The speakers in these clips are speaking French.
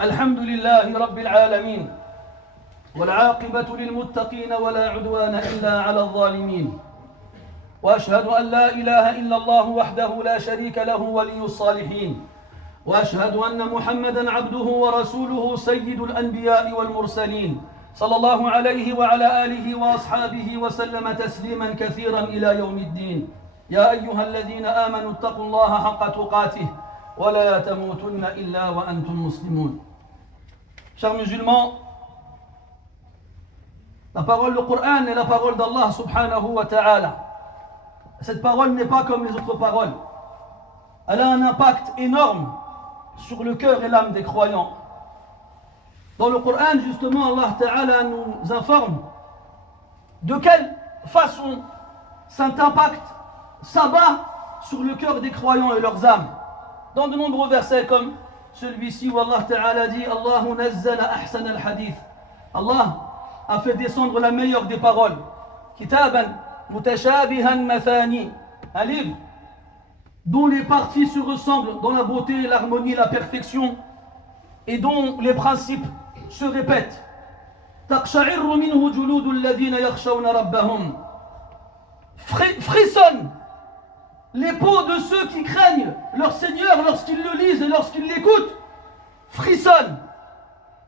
الحمد لله رب العالمين والعاقبة للمتقين ولا عدوان إلا على الظالمين وأشهد أن لا إله إلا الله وحده لا شريك له ولي الصالحين وأشهد أن محمدًا عبده ورسوله سيد الأنبياء والمرسلين صلى الله عليه وعلى آله وأصحابه وسلم تسليمًا كثيرًا إلى يوم الدين يا أيها الذين آمنوا اتقوا الله حق تقاته ولا تموتن إلا وأنتم مسلمون. Chers musulmans, la parole du Coran est la parole d'Allah subhanahu wa ta'ala. Cette parole n'est pas comme les autres paroles. Elle a un impact énorme sur le cœur et l'âme des croyants. Dans le Coran, justement, Allah ta'ala nous informe de quelle façon cet impact s'abat sur le cœur des croyants et leurs âmes. Dans de nombreux versets comme celui-ci où Allah Ta'ala dit Allahu nazzala ahsan al-hadith. Allah a fait descendre la meilleure des paroles. Kitaban mutashabihan mathani. Un livre dont les parties se ressemblent dans la beauté, l'harmonie, la perfection et dont les principes se répètent. Taqsha'irru minhu juludu alladhina yakhshawna rabbahum. Frissonne les peaux de ceux qui craignent leur Seigneur lorsqu'ils le lisent et lorsqu'ils l'écoutent, frissonnent.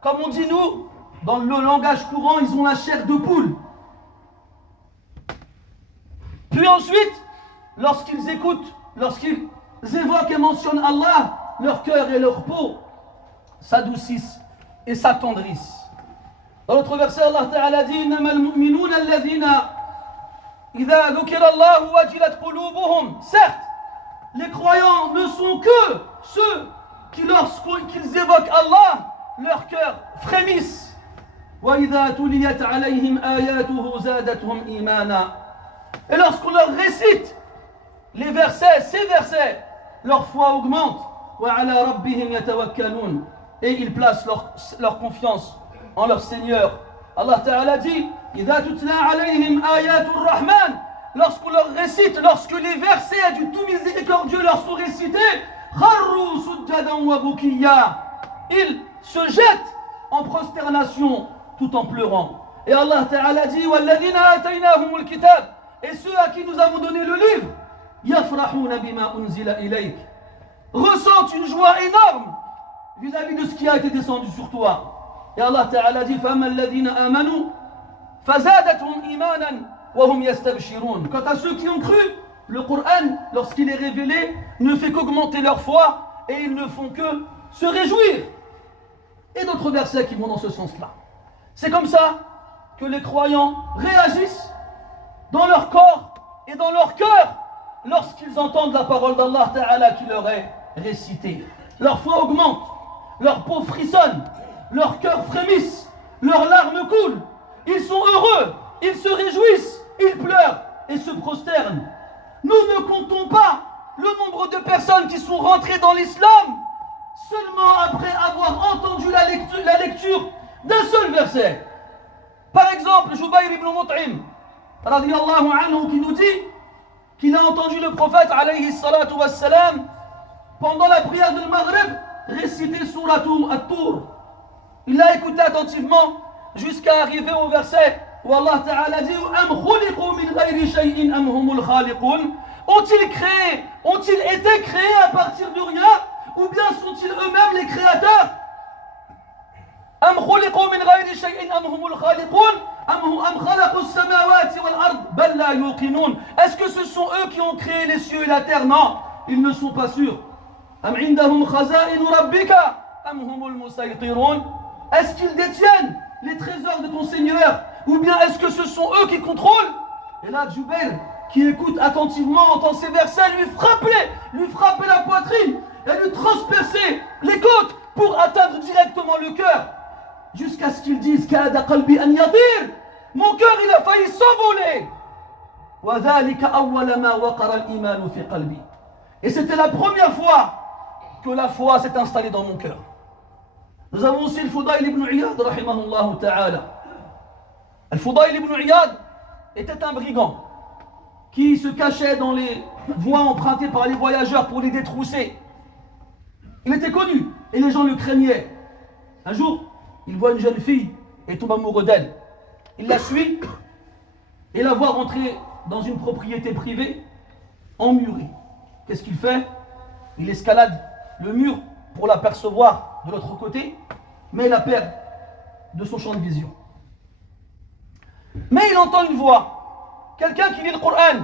Comme on dit nous, dans le langage courant, ils ont la chair de poule. Puis ensuite, lorsqu'ils écoutent, lorsqu'ils évoquent et mentionnent Allah, leur cœur et leur peau s'adoucissent et s'attendrissent. Dans l'autre verset, Allah Ta'ala dit Innama al-mu'minuna alladhina إذا ذكر الله وجلت قلوبهم. Certes, les croyants ne sont que ceux qui, lorsqu'ils évoquent Allah, leur cœur frémissent. وإذا تليت عليهم آياته زادتهم إيمانا. Et lorsqu'on leur récite les versets, ces versets, leur foi augmente. وعلى ربهم يتوكلون. Et ils placent leur confiance en leur Seigneur. Allah Ta'ala dit إذا تتلى عليهم آيات الرحمن. Lorsqu'on leur récite, lorsque les versets du tout miséricordieux leur sont récités, خروا سجدا وبكيا. Ils se jettent en prosternation tout en pleurant. Et Allah Ta'ala dit والذين آتيناهم الكتاب. Et ceux à qui nous avons donné le livre يفرحون بما أنزل إليك. Ressentent une joie énorme vis-à-vis de ce qui a été descendu sur toi. Et Allah Ta'ala dit فَأَمَّا الَّذِينَ آمَنُوا فَزَادَتْهُمْ إِيمَانًا وَهُمْ يَسْتَبْشِرُونَ. Quant à ceux qui ont cru, le Coran, lorsqu'il est révélé, ne fait qu'augmenter leur foi et ils ne font que se réjouir. Et d'autres versets qui vont dans ce sens-là. C'est comme ça que les croyants réagissent dans leur corps et dans leur cœur lorsqu'ils entendent la parole d'Allah Ta'ala qui leur est récitée. Leur foi augmente, leur peau frissonne, leur cœur frémissent, leurs larmes coulent, ils sont heureux, ils se réjouissent, ils pleurent et se prosternent. Nous ne comptons pas le nombre de personnes qui sont rentrées dans l'islam seulement après avoir entendu la lecture d'un seul verset. Par exemple, Jubayr ibn Mut'im, radiyallahu anhu, qui nous dit qu'il a entendu le prophète, alayhi salatu wassalam, pendant la prière de Maghrib, réciter Suratu At-Tur. Il l'a écouté attentivement jusqu'à arriver au verset où Allah Ta'ala dit Ont-ils été créés à partir de rien ou bien sont-ils eux-mêmes les créateurs? Est-ce que ce sont eux qui ont créé les cieux et la terre? Non, ils ne sont pas sûrs. Est-ce qu'ils détiennent les trésors de ton Seigneur? Ou bien est-ce que ce sont eux qui contrôlent? Et là, Jubayr, qui écoute attentivement, entend ces versets, lui frapper la poitrine et lui transpercer les côtes pour atteindre directement le cœur. Jusqu'à ce qu'ils disent Kada qalbi an yadir. Mon cœur, il a failli s'envoler. Et c'était la première fois que la foi s'est installée dans mon cœur. Nous avons aussi le Fudayl ibn Iyad, rahimahullah ta'ala. Le Fudayl ibn Iyad était un brigand qui se cachait dans les voies empruntées par les voyageurs pour les détrousser. Il était connu et les gens le craignaient. Un jour, il voit une jeune fille et tombe amoureux d'elle. Il la suit et la voit rentrer dans une propriété privée emmurée. Qu'est-ce qu'il fait? Il escalade le mur pour l'apercevoir de l'autre côté, mais il la perd de son champ de vision. Mais il entend une voix, quelqu'un qui lit le Coran.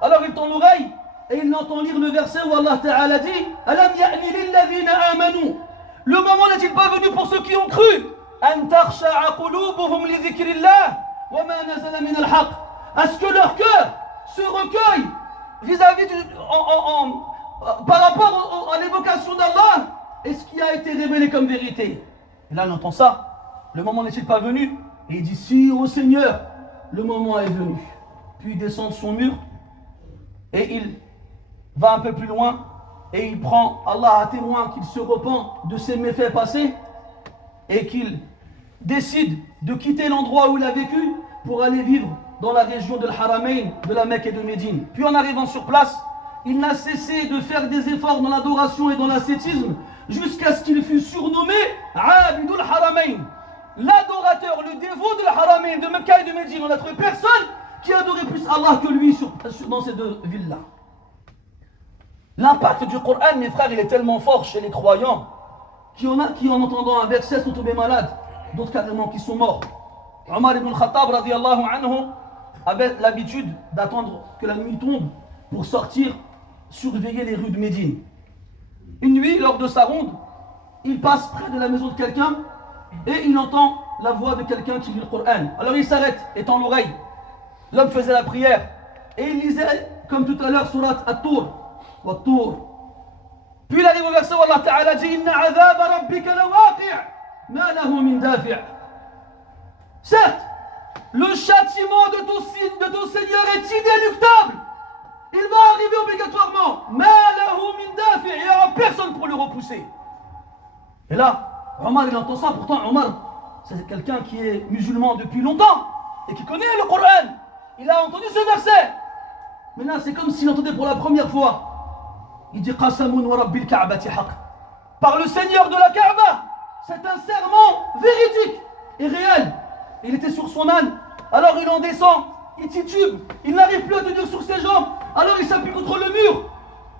Alors il tend l'oreille et il entend lire le verset où Allah Ta'ala dit Alam ya'ni lilladhina amanu. Le moment n'est-il pas venu pour ceux qui ont cru An takhsha'a qulubuhum li dhikrillah wa ma nazala min al-haq. À ce que leur cœur se recueille vis-à-vis par rapport à l'évocation d'Allah et ce qui a été révélé comme vérité. Et là, on entend ça. Le moment n'est-il pas venu? Et il dit, si, ô Seigneur, le moment est venu. Puis il descend de son mur et il va un peu plus loin et il prend Allah à témoin qu'il se repent de ses méfaits passés et qu'il décide de quitter l'endroit où il a vécu pour aller vivre dans la région de l'Haramain, de la Mecque et de Médine. Puis en arrivant sur place, il n'a cessé de faire des efforts dans l'adoration et dans l'ascétisme jusqu'à ce qu'il fût surnommé Abidul Haramain, l'adorateur, le dévot de l'Haramain, de Mecca et de Médine. On n'a trouvé personne qui adorait plus Allah que lui dans ces deux villes-là. L'impact du Coran, mes frères, il est tellement fort chez les croyants qu'il y en a qui, en entendant un verset, sont tombés malades, d'autres carrément qui sont morts. Omar ibn al-Khattab radiyallahu anhu avait l'habitude d'attendre que la nuit tombe pour sortir surveiller les rues de Médine. Une nuit, lors de sa ronde, il passe près de la maison de quelqu'un et il entend la voix de quelqu'un qui lit le Coran. Alors il s'arrête et tend l'oreille. L'homme faisait la prière et il lisait, comme tout à l'heure, surat At-Tur. Puis il arrive au verset où Allah Ta'ala dit Inna azab rabbika lawaqi' ma lahu min dafi'. Certes, le châtiment de ton Seigneur est inéluctable. Il va arriver obligatoirement. Ma lahu min dafi'. Il n'y aura personne pour le repousser. Et là, Omar il entend ça. Pourtant Omar, c'est quelqu'un qui est musulman depuis longtemps et qui connaît le Coran. Il a entendu ce verset. Mais là, c'est comme s'il entendait pour la première fois. Il dit Qasamun wa rabbil ka'bati haq. Par le Seigneur de la Kaaba, c'est un serment véridique et réel. Il était sur son âne, alors il en descend, il titube, il n'arrive plus à tenir sur ses jambes, alors il s'appuie contre le mur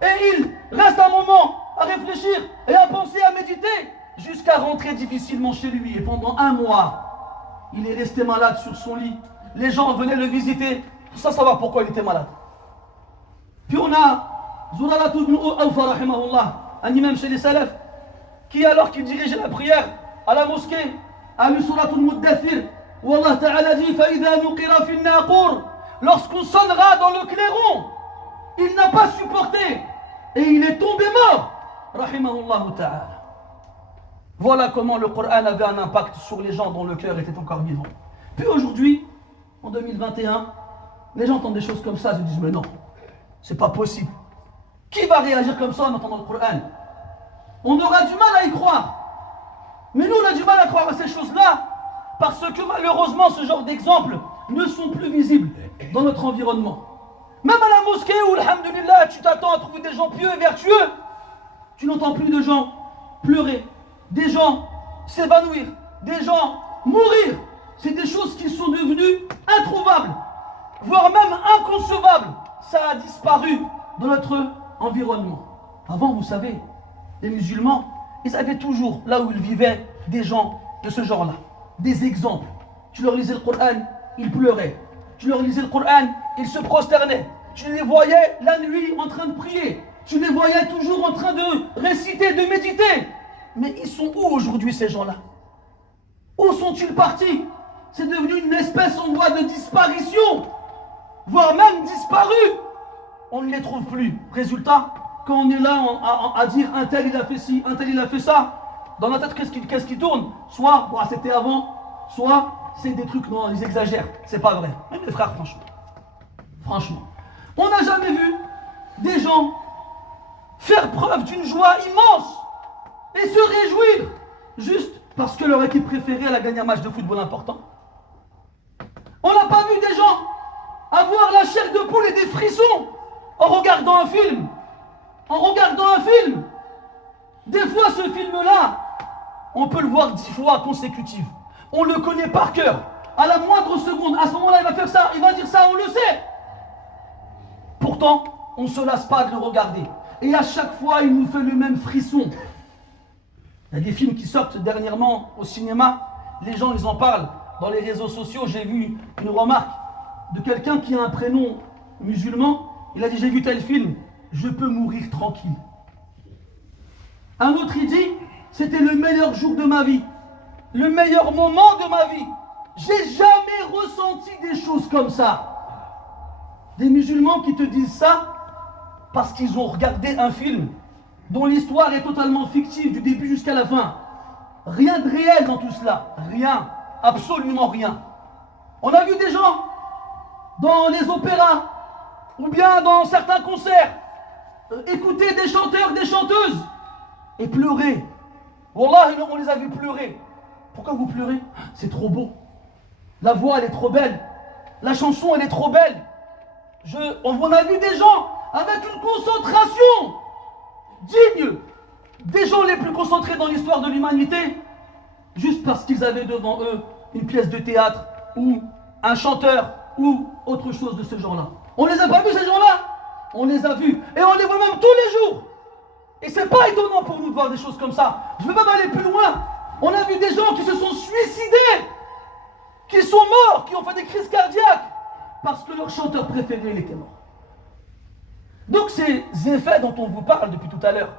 et il reste un moment à réfléchir et à penser, à méditer, jusqu'à rentrer difficilement chez lui. Et pendant 1 mois, il est resté malade sur son lit. Les gens venaient le visiter sans savoir pourquoi il était malade. Puis on a Zuraratu ibn Awfa rahimahullah, un imam chez les salafs, qui alors qu'il dirigeait la prière à la mosquée, a lu Suratul Muddathir, où Allah Ta'ala dit فَإِذَا نُقِرَ فِي النَّاقُرِ. Lorsqu'on sonnera dans le clairon, il n'a pas supporté et il est tombé mort. Rahimahullah Ta'ala. Voilà comment le Coran avait un impact sur les gens dont le cœur était encore vivant. Puis aujourd'hui, en 2021, les gens entendent des choses comme ça, ils se disent mais non, c'est pas possible. Qui va réagir comme ça en entendant le Coran? On aura du mal à y croire. Mais nous, on a du mal à croire à ces choses-là parce que malheureusement, ce genre d'exemples ne sont plus visibles dans notre environnement. Même à la mosquée où, alhamdulillah, tu t'attends à trouver des gens pieux et vertueux, tu n'entends plus de gens pleurer, des gens s'évanouir, des gens mourir. C'est des choses qui sont devenues introuvables, voire même inconcevables. Ça a disparu dans notre environnement. Avant, vous savez, les musulmans, ils avaient toujours, là où ils vivaient, des gens de ce genre-là. Des exemples. Tu leur lisais le Coran, ils pleuraient. Tu leur lisais le Coran, ils se prosternaient. Tu les voyais la nuit en train de prier. Tu les voyais toujours en train de réciter, de méditer. Mais ils sont où aujourd'hui ces gens-là? Où sont-ils partis? C'est devenu une espèce en voie de disparition, voire même disparu. On ne les trouve plus. Résultat, quand on est là à dire un tel il a fait ci, un tel il a fait ça, dans la tête qu'est-ce qui tourne? Soit c'était avant, soit c'est des trucs, non, ils exagèrent. C'est pas vrai. Même les frères, franchement, on n'a jamais vu des gens faire preuve d'une joie immense et se réjouir juste parce que leur équipe préférée elle a gagné un match de football important. On n'a pas vu des gens avoir la chair de poule et des frissons en regardant un film. Des fois, ce film-là, on peut le voir 10 fois consécutives. On le connaît par cœur. À la moindre seconde, à ce moment-là, il va faire ça, il va dire ça, on le sait. Pourtant, on ne se lasse pas de le regarder. Et à chaque fois, il nous fait le même frisson. Il y a des films qui sortent dernièrement au cinéma. Les gens, ils en parlent dans les réseaux sociaux. J'ai vu une remarque de quelqu'un qui a un prénom musulman. Il a dit, j'ai vu tel film, je peux mourir tranquille. Un autre, il dit, c'était le meilleur jour de ma vie. Le meilleur moment de ma vie. J'ai jamais ressenti des choses comme ça. Des musulmans qui te disent ça parce qu'ils ont regardé un film dont l'histoire est totalement fictive du début jusqu'à la fin. Rien de réel dans tout cela. Rien. Absolument rien. On a vu des gens dans les opéras ou bien dans certains concerts écouter des chanteurs, des chanteuses et pleurer. Wallah, on les a vus pleurer. Pourquoi vous pleurez? C'est trop beau. La voix, elle est trop belle. La chanson, elle est trop belle. On a vu des gens avec une concentration digne des gens les plus concentrés dans l'histoire de l'humanité, juste parce qu'ils avaient devant eux une pièce de théâtre ou un chanteur ou autre chose de ce genre-là. On les a pas vus ces gens-là? On les a vus et on les voit même tous les jours. Et c'est pas étonnant pour nous de voir des choses comme ça. Je veux même aller plus loin. On a vu des gens qui se sont suicidés, qui sont morts, qui ont fait des crises cardiaques parce que leur chanteur préféré il était mort. Donc ces effets dont on vous parle depuis tout à l'heure,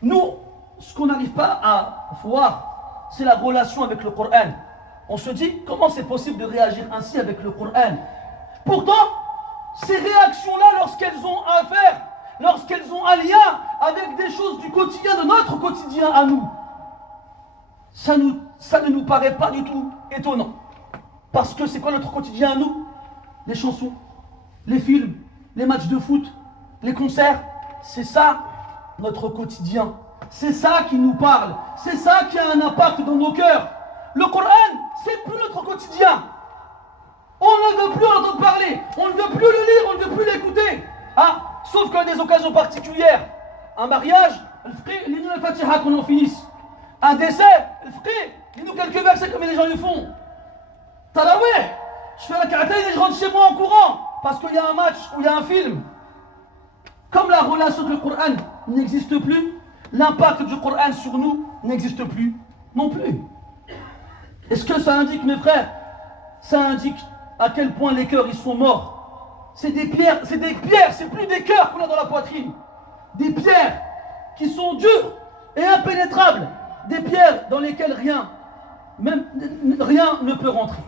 nous, ce qu'on n'arrive pas à voir, c'est la relation avec le Coran. On se dit, comment c'est possible de réagir ainsi avec le Coran? Pourtant, ces réactions-là, lorsqu'elles ont à faire, lorsqu'elles ont un lien avec des choses du quotidien, de notre quotidien à nous, ça ne nous paraît pas du tout étonnant. Parce que c'est quoi notre quotidien à nous? Les chansons, les films, les matchs de foot, les concerts, c'est ça notre quotidien. C'est ça qui nous parle. C'est ça qui a un impact dans nos cœurs. Le Coran, c'est plus notre quotidien. On ne veut plus en entendre parler. On ne veut plus le lire, on ne veut plus l'écouter. Ah, sauf qu'à des occasions particulières. Un mariage, lis-nous le Fatiha qu'on en finisse. Un décès, lis-nous quelques versets comme les gens le font. Tarawih, je fais la karaté et je rentre chez moi en courant parce qu'il y a un match ou il y a un film. Comme la relation avec le Coran n'existe plus, l'impact du Coran sur nous n'existe plus non plus. Est-ce que ça indique, mes frères, ça indique à quel point les cœurs ils sont morts? C'est des pierres, c'est plus des cœurs qu'on a dans la poitrine. Des pierres qui sont dures et impénétrables. Des pierres dans lesquelles rien ne peut rentrer.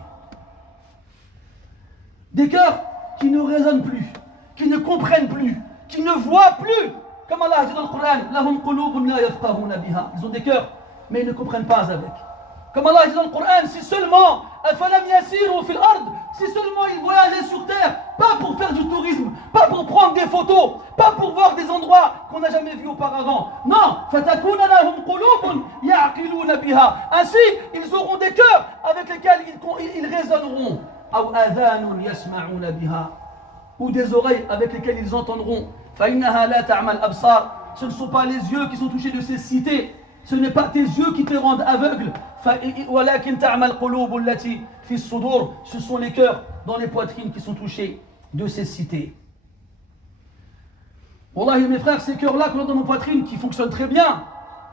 Des cœurs qui ne résonnent plus, qui ne comprennent plus, qui ne voient plus. Comme Allah dit dans le Coran, lahum qulubun la yafqahuna biha. Ils ont des cœurs, mais ils ne comprennent pas avec. Comme Allah dit dans le Coran, si seulement afalam yasiru fil ard, si seulement ils voyageaient sur terre, pas pour faire du tourisme, pas pour prendre des photos, pas pour voir des endroits qu'on n'a jamais vus auparavant. Non, fatakuna lahum qulubun ya'qiluna biha. Ainsi, ils auront des cœurs avec lesquels ils résonneront. Aw adhanun yasma'una biha. Ou des oreilles avec lesquelles ils entendront. فإنها لا تعمى الأبصار. Ce ne sont pas les yeux qui sont touchés de ces cités. Ce n'est pas tes yeux qui te rendent aveugle. ولكن تعمى القلوب التي في الصدور. Ce sont les cœurs dans les poitrines qui sont touchés de ces cités. Wallahi mes frères, ces cœurs-là qu'on a dans nos poitrines qui fonctionnent très bien,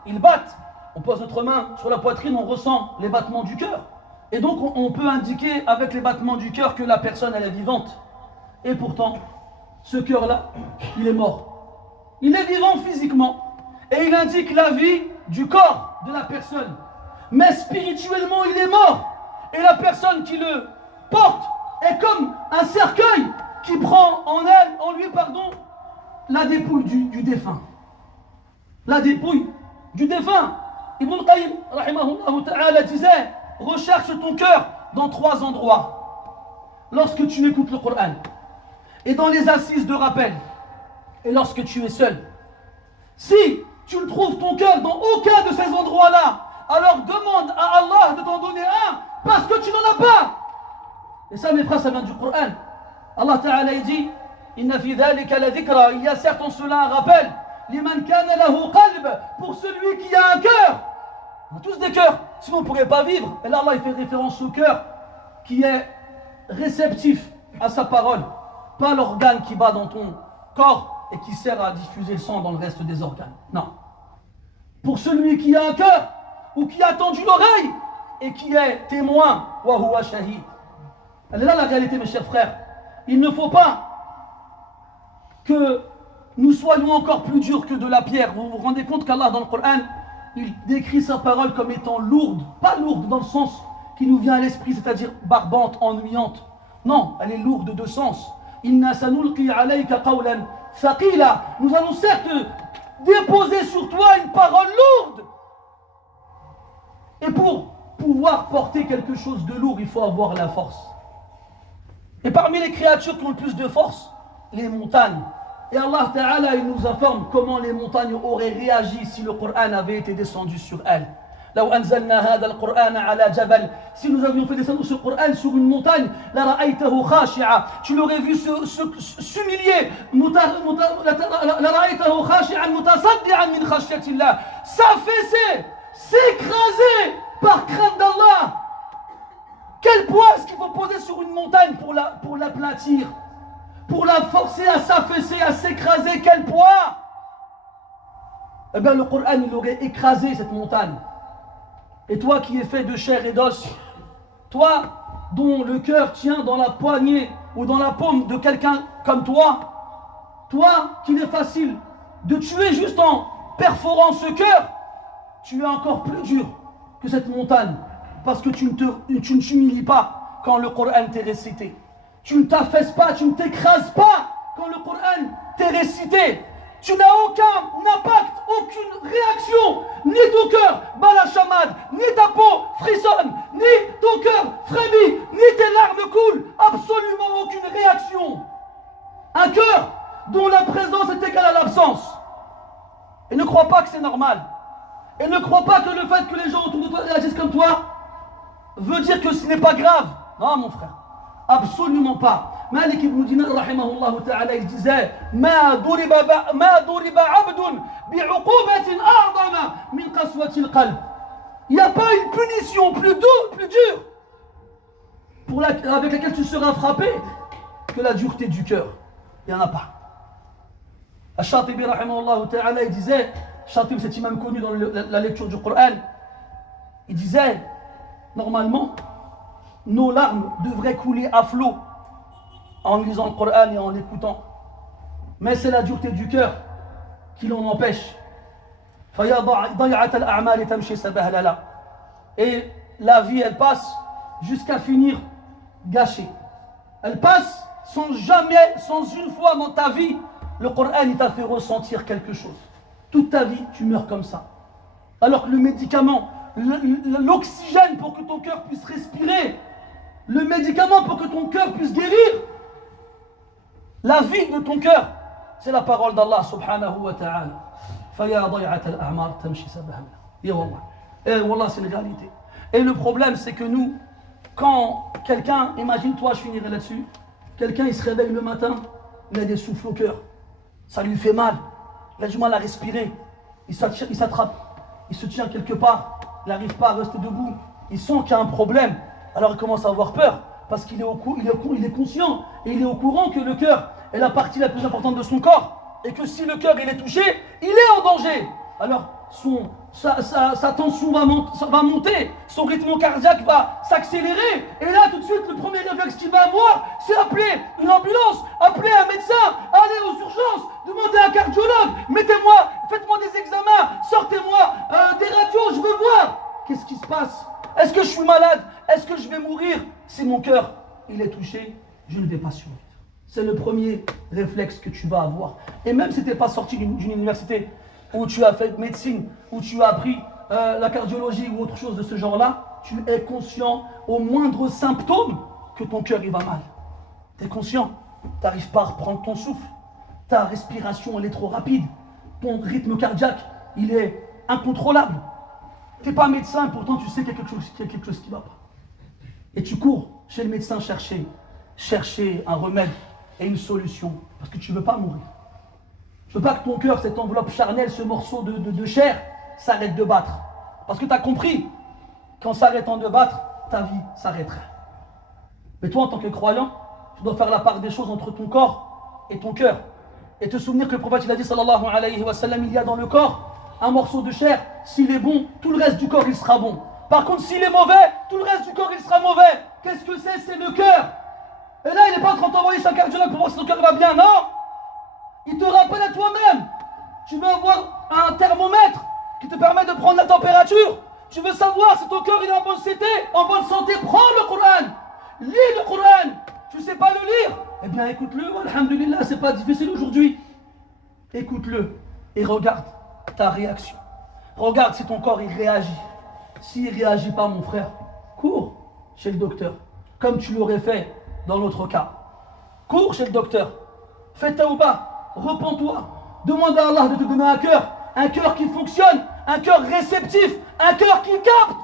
ils battent. On pose notre main sur la poitrine, on ressent les battements du cœur. Et donc on peut indiquer avec les battements du cœur que la personne elle est vivante. Et pourtant, ce cœur-là, il est mort. Il est vivant physiquement. Et il indique la vie du corps de la personne. Mais spirituellement, il est mort. Et la personne qui le porte est comme un cercueil qui prend en lui, la dépouille du défunt. La dépouille du défunt. Ibn al-Qayyim, rahimahullah ta'ala, disait, recherche ton cœur dans 3 endroits. Lorsque tu écoutes le Coran. Et dans les assises de rappel, et lorsque tu es seul. Si tu ne trouves ton cœur dans aucun de ces endroits-là, alors demande à Allah de t'en donner un, parce que tu n'en as pas. Et ça, mes frères, ça vient du Coran. Allah Ta'ala dit, Inna fi dhalika la dhikra, il y a certes en cela un rappel, liman kana lahu qalb, pour celui qui a un cœur. On a tous des cœurs, sinon on ne pourrait pas vivre. Et là, Allah il fait référence au cœur qui est réceptif à sa parole, pas l'organe qui bat dans ton corps et qui sert à diffuser le sang dans le reste des organes. Non. Pour celui qui a un cœur ou qui a tendu l'oreille et qui est témoin, wa huwa shahid. Elle est là la réalité, mes chers frères. Il ne faut pas que nous soyons encore plus durs que de la pierre. Vous vous rendez compte qu'Allah dans le Coran, il décrit sa parole comme étant lourde, pas lourde dans le sens qui nous vient à l'esprit, c'est-à-dire barbante, ennuyante. Non, elle est lourde de sens. Inna sanulqi alayka qawlan thaqila. Nous allons certes déposer sur toi une parole lourde. Et pour pouvoir porter quelque chose de lourd, il faut avoir la force. Et parmi les créatures qui ont le plus de force, les montagnes. Et Allah Ta'ala, il nous informe comment les montagnes auraient réagi si le Coran avait été descendu sur elles. لو أنزلنا هذا القرآن على جبل, si nous avions fait descendre ce Coran sur une montagne, لرأيته خاشعا, tu l'aurais vu s'humilier, لرأيته خاشعا متصدعا من خشية الله, s'affaisser, s'écraser par crainte d'Allah. Quel poids est-ce qu'il faut poser sur une montagne pour l'aplatir, pour la forcer à s'affaisser, à s'écraser? Quel poids? Eh bien le Coran il aurait écrasé cette montagne. Et toi qui es fait de chair et d'os, toi dont le cœur tient dans la poignée ou dans la paume de quelqu'un comme toi qu'il est facile de tuer juste en perforant ce cœur, tu es encore plus dur que cette montagne parce que tu ne t'humilies pas quand le Coran t'est récité. Tu ne t'affaisses pas, tu ne t'écrases pas quand le Coran t'est récité. Tu n'as aucun impact, aucune réaction. Ni ton cœur bat la chamade, ni ta peau frissonne, ni ton cœur frémit, ni tes larmes coulent. Absolument aucune réaction. Un cœur dont la présence est égale à l'absence. Et ne crois pas que c'est normal. Et ne crois pas que le fait que les gens autour de toi réagissent comme toi veut dire que ce n'est pas grave. Non mon frère, absolument pas. Malik ibn Dinar rahimahullah ta'ala il disait ما ضرب عبد بعقوبة أعظم من قسوة القلب. Il n'y a pas une punition plus dure avec laquelle tu seras frappé que la dureté du cœur. Il n'y en a pas. Al-Shatibi rahimahullah ta'ala il disait, Shatibi c'est imam connu dans la lecture du Coran, il disait normalement nos larmes devraient couler à flot en lisant le Coran et en l'écoutant. Mais c'est la dureté du cœur qui l'en empêche. Et la vie, elle passe jusqu'à finir gâchée. Elle passe sans une fois dans ta vie, le Coran il t'a fait ressentir quelque chose. Toute ta vie, tu meurs comme ça. Alors que le médicament, l'oxygène pour que ton cœur puisse respirer, le médicament pour que ton cœur puisse guérir, la vie de ton cœur, c'est la parole d'Allah subhanahu wa ta'ala. Faya day'at al-a'mar tamshi sabahna. Ya wallah. Et wallah, c'est une réalité. Et le problème, c'est que nous, quand quelqu'un, imagine-toi, je finirai là-dessus, quelqu'un il se réveille le matin, il a des souffles au cœur, ça lui fait mal, il a du mal à respirer, il s'attrape, il se tient quelque part, il n'arrive pas à rester debout, il sent qu'il y a un problème, alors il commence à avoir peur. Parce qu'il est conscient et il est au courant que le cœur est la partie la plus importante de son corps et que si le cœur il est touché, il est en danger. Alors sa tension va monter, son rythme cardiaque va s'accélérer et là tout de suite le premier réflexe qu'il va avoir c'est appeler une ambulance, appeler un médecin, aller aux urgences, demander à un cardiologue, faites-moi des examens, sortez-moi des radios, je veux voir. Qu'est-ce qui se passe? Est-ce que je suis malade? Est-ce que je vais mourir? Si mon cœur il est touché, je ne vais pas survivre. C'est le premier réflexe que tu vas avoir. Et même si tu n'es pas sorti d'une université où tu as fait médecine, où tu as appris la cardiologie ou autre chose de ce genre-là, tu es conscient au moindre symptôme que ton cœur il va mal. Tu es conscient, tu n'arrives pas à reprendre ton souffle, ta respiration elle est trop rapide, ton rythme cardiaque il est incontrôlable. Tu n'es pas médecin, pourtant tu sais qu'il y a quelque chose qui ne va pas. Et tu cours chez le médecin chercher un remède et une solution, parce que tu ne veux pas mourir. Je ne veux pas que ton cœur, cette enveloppe charnelle, ce morceau de chair, s'arrête de battre. Parce que tu as compris qu'en s'arrêtant de battre, ta vie s'arrêterait. Mais toi, en tant que croyant, tu dois faire la part des choses entre ton corps et ton cœur. Et te souvenir que le prophète il a dit sallallahu alayhi wa sallam, il y a dans le corps un morceau de chair. S'il est bon, tout le reste du corps il sera bon. Par contre, s'il est mauvais, tout le reste du corps il sera mauvais. Qu'est-ce que c'est? C'est le cœur. Et là, il n'est pas en train de t'envoyer sa cardiologue pour voir si ton cœur va bien, non. Il te rappelle à toi-même. Tu veux avoir un thermomètre qui te permet de prendre la température. Tu veux savoir si ton cœur il est en bonne santé, prends le Coran. Lis le Coran. Tu ne sais pas le lire? Eh bien, écoute-le. Alhamdulillah, c'est pas difficile aujourd'hui. Écoute-le et regarde ta réaction. Regarde si ton corps il réagit. S'il ne réagit pas, mon frère, cours chez le docteur, comme tu l'aurais fait dans l'autre cas. Cours chez le docteur. Fais tawbah. Repens-toi. Demande à Allah de te donner un cœur qui fonctionne, un cœur réceptif, un cœur qui capte.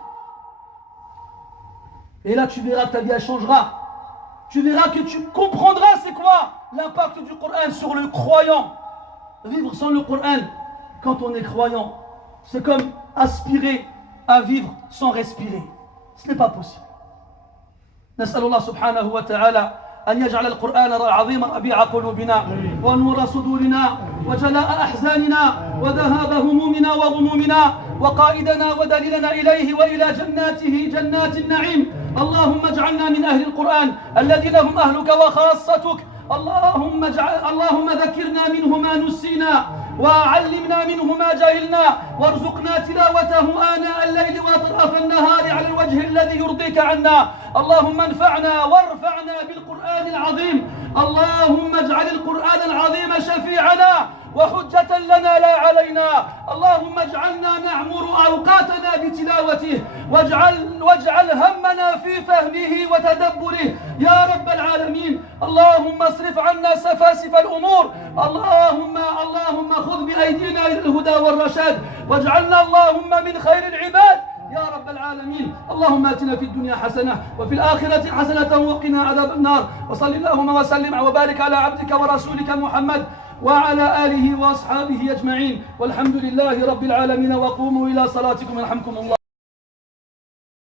Et là, tu verras que ta vie elle changera. Tu verras que tu comprendras c'est quoi l'impact du Coran sur le croyant. Vivre sans le Coran, quand on est croyant, c'est comme aspirer à vivre sans respirer. Ce n'est pas possible. نسأل الله سبحانه وتعالى أن يجعل القرآن العظيم ربيع قلوبنا ونور صدورنا وجلاء أحزاننا وذهاب همومنا وغمومنا وقائدنا ودليلنا إليه وإلى جناته جنات النعيم. اللهم اجعلنا من أهل القرآن الذين هم أهلك وخاصتك. اللهم ذكرنا منه ما نسينا وعلمنا منه ما جهلنا وارزقنا تلاوته آناء الليل وأطراف النهار على الوجه الذي يرضيك عنا. اللهم انفعنا وارفعنا بالقرآن العظيم. اللهم اجعل القرآن العظيم شفيعنا وحجة لنا لا علينا. اللهم اجعلنا نعمر أوقاتنا بتلاوته واجعل همنا في فهمه وتدبره يا رب العالمين. اللهم اصرف عنا سفاسف الأمور. اللهم خذ بأيدينا إلى الهدى والرشاد واجعلنا اللهم من خير العباد يا رب العالمين. اللهم آتنا في الدنيا حسنة وفي الآخرة حسنة وقنا عذاب النار. وصل اللهم وسلم وبارك على عبدك ورسولك محمد وعلى آله وأصحابه أجمعين والحمد لله رب العالمين. وقوموا إلى صلاتكم يرحمكم الله.